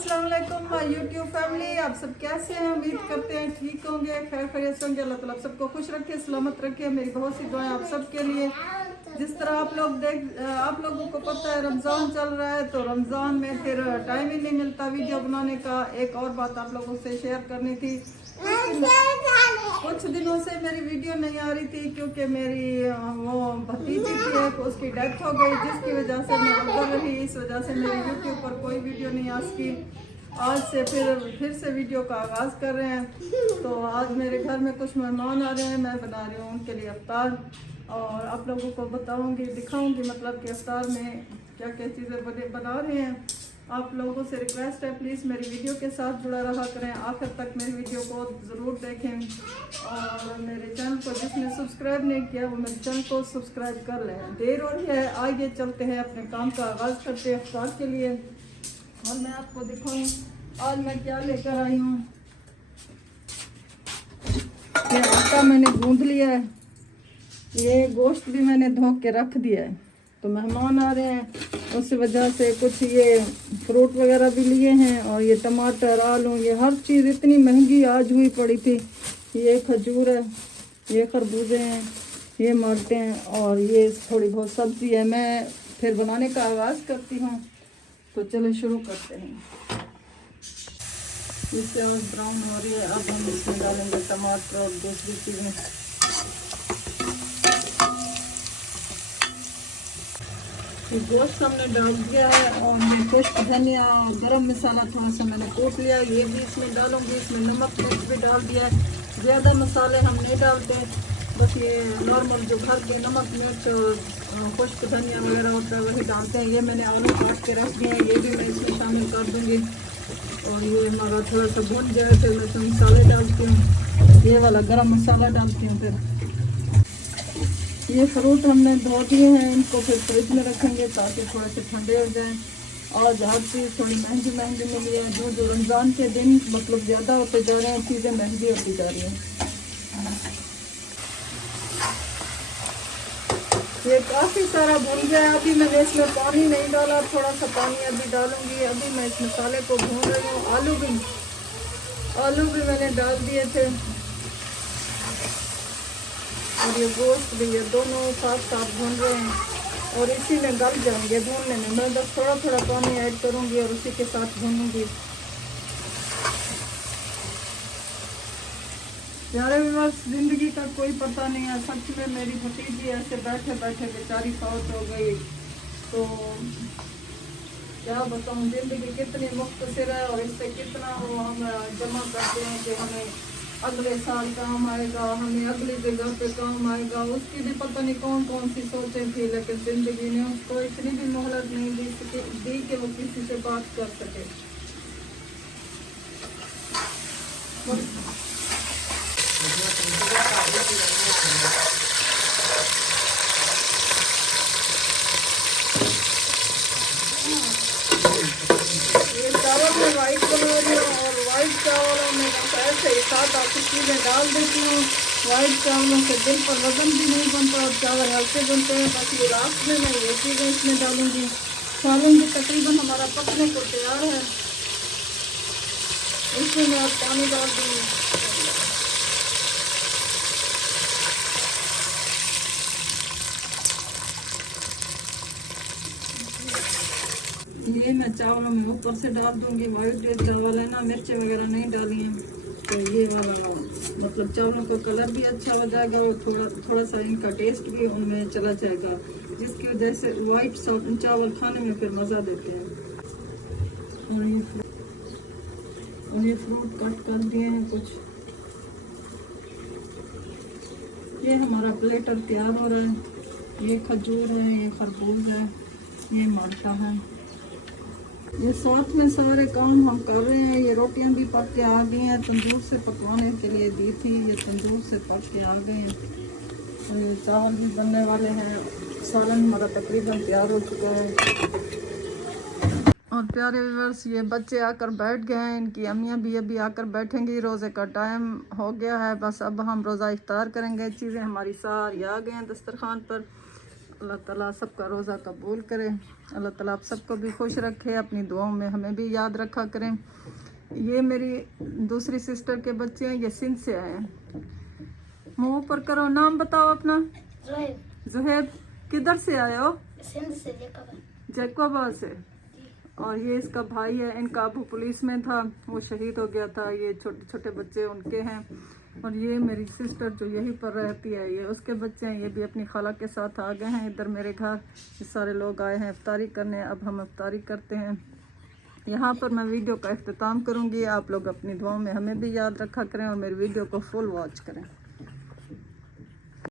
अस्सलाम वालेकुम my YouTube family, आप सब कैसे हैं? उम्मीद करते हैं ठीक होंगे, खैर खैरियत से होंगे। अल्लाह ताला आप सबको खुश रखे, सलामत रखे। मेरी बहुत सी दुआएं आप सबके लिए। जिस तरह आप लोगों को पता है रमज़ान चल रहा है, तो रमज़ान में फिर टाइम ही नहीं मिलता वीडियो बनाने का। एक और बात आप लोगों से शेयर करनी थी, कुछ दिनों से मेरी वीडियो नहीं आ रही थी क्योंकि मेरी वो भतीजी थी एक, उसकी डेथ हो गई, जिसकी वजह से मैं उधर रही। इस वजह से मेरी यूट्यूब पर कोई वीडियो नहीं आ सकी। आज से फिर से वीडियो का आगाज़ कर रहे हैं। तो आज मेरे घर में कुछ मेहमान आ रहे हैं, मैं बना रही हूँ उनके लिए अफ्तार, और आप लोगों को बताऊँगी, दिखाऊँगी मतलब कि अफ्तार में क्या क्या चीज़ें बना रहे हैं। आप लोगों से रिक्वेस्ट है, प्लीज़ मेरी वीडियो के साथ जुड़ा रहा करें, आखिर तक मेरी वीडियो को ज़रूर देखें। और मेरे चैनल को जिसने सब्सक्राइब नहीं किया वो मेरे चैनल को सब्सक्राइब कर लें। देर हो रही है, आइए चलते हैं, अपने काम का आगाज़ करते हैं अफ्तार के लिए। और मैं आपको दिखाऊँ आज मैं क्या लेकर आई हूँ। ये आटा मैंने गूंद लिया है, ये गोश्त भी मैंने धो के रख दिया है। तो मेहमान आ रहे हैं, उस वजह से कुछ ये फ्रूट वगैरह भी लिए हैं, और ये टमाटर, आलू, ये हर चीज़ इतनी महंगी आज हुई पड़ी थी। ये खजूर है, ये खरबूजे हैं, ये मरते हैं, और ये थोड़ी बहुत सब्ज़ी है। मैं फिर बनाने का आगाज़ करती हूँ, तो चलो शुरू करते हैं। इससे ब्राउन हो रही है, अब हम इसमें डालेंगे टमाटर और दूसरी चीज़ें। गोश्त हमने डाल दिया है, और ये खुश्क धनिया और गरम मसाला थोड़ा सा मैंने कूट लिया, ये भी इसमें डालूंगी। इसमें नमक मिर्च भी डाल दिया है, ज़्यादा मसाले हम नहीं डालते, बस ये नॉर्मल जो घर के नमक मिर्च और खुश्क धनिया वगैरह होता है वही डालते हैं। ये मैंने आलू काट के रख दिया है, ये भी मैं इसमें शामिल कर दूँगी। और ये हमारा थोड़ा सा भुन जाए फिर मैं इसमें मसाले डालती हूँ, ये वाला गरम मसाला डालती हूँ। फिर ये फ्रूट हमने धो दिए हैं, इनको फिर फ्रिज में रखेंगे ताकि थोड़े से ठंडे हो जाएं। और हर चीज़ थोड़ी महंगी महंगी मिली है, जो रमज़ान के दिन मतलब ज़्यादा होते जा रहे हैं, चीज़ें महंगी होती जा रही हैं। ये काफ़ी सारा भून गया है, अभी मैंने इसमें पानी नहीं डाला, थोड़ा सा पानी अभी डालूंगी। अभी मैं इस मसाले को भून रही हूँ। आलू भी मैंने डाल दिए थे, और ये गोश्त भी, ये दोनों साथ साथ भून रहे हैं, और इसी में गल जाएंगे भूनने में। मैं बस थोड़ा थोड़ा पानी ऐड करूँगी और उसी के साथ भूनूंगी। प्यारे व्यूअर्स, ज़िंदगी का कोई पता नहीं है। सच में मेरी भतीजी ऐसे बैठे बैठे बेचारी फौत हो गई, तो क्या बताऊँ, ज़िंदगी कितनी मुख्तसर है, और इससे कितना वो हम जमा करते हैं कि हमें अगले साल काम आएगा, हमें अगली जगह पे काम आएगा। उसकी भी पता नहीं कौन कौन सी सोचें थी, लेकिन ज़िंदगी ने उसको इतनी भी मोहलत नहीं दी कि वो किसी से बात कर सके। ये चावल में वाइट बना रही हूँ, और वाइट चावलों में ऐसे ही साथ आपकी चीज़ें डाल देती हूँ। वाइट चावलों से दिल पर वजन भी नहीं बनता, और चावल हल्के बनते हैं। बस ये लास्ट में मैं ये चीज़ें इसमें डालूँगी। सालन भी तकरीबन हमारा पकने को तैयार है, इसमें मैं अब पानी डाल दूँगी। ये मैं चावलों में ऊपर से डाल दूँगी। वाइट चावल है ना, मिर्चें वगैरह नहीं डाली हैं, तो ये वाला मतलब चावलों का कलर भी अच्छा हो जाएगा, और थोड़ा सा इनका टेस्ट भी उनमें चला जाएगा, जिसकी वजह से वाइट चावल खाने में फिर मज़ा देते हैं। और ये फ्रूट कट कर दिए हैं कुछ। ये हमारा प्लेटर तैयार हो रहा है। ये खजूर है, ये खरबूज है, ये माल्टा है। ये साथ में सारे काम हम कर रहे हैं। ये रोटियां भी पक के आ गई हैं, तंदूर से पकवाने के लिए दी थी, ये तंदूर से पक के आ गए हैं। और ये चावल भी बनने वाले हैं। सालन हमारा तकरीबन तैयार हो चुका है। और प्यारे व्यूअर्स, ये बच्चे आकर बैठ गए हैं, इनकी अम्मियाँ भी अभी आकर बैठेंगी। रोज़े का टाइम हो गया है, बस अब हम रोज़ा इफ्तार करेंगे। चीज़ें हमारी सारी आ गई हैं दस्तरखान पर। अल्लाह ताला सबका रोज़ा कबूल करे। अल्लाह ताला आप सबको भी खुश रखे, अपनी दुआओं में हमें भी याद रखा करें। ये मेरी दूसरी सिस्टर के बच्चे हैं, ये सिंध से आए हैं। मुँह पर करो, नाम बताओ अपना। जुहैब। किधर से आए हो? सिंध से, जैकोबाबाद से। और ये इसका भाई है, इनका अबू पुलिस में था, वो शहीद हो गया था। ये छोटे छोटे बच्चे उनके हैं। और ये मेरी सिस्टर जो यहीं पर रहती है, ये उसके बच्चे हैं। ये भी अपनी खाला के साथ आ गए हैं इधर मेरे घर। ये सारे लोग आए हैं इफ्तारी करने। अब हम इफ्तारी करते हैं। यहाँ पर मैं वीडियो का इख्तिताम करूँगी। आप लोग अपनी दुआओं में हमें भी याद रखा करें और मेरी वीडियो को फुल वॉच करें।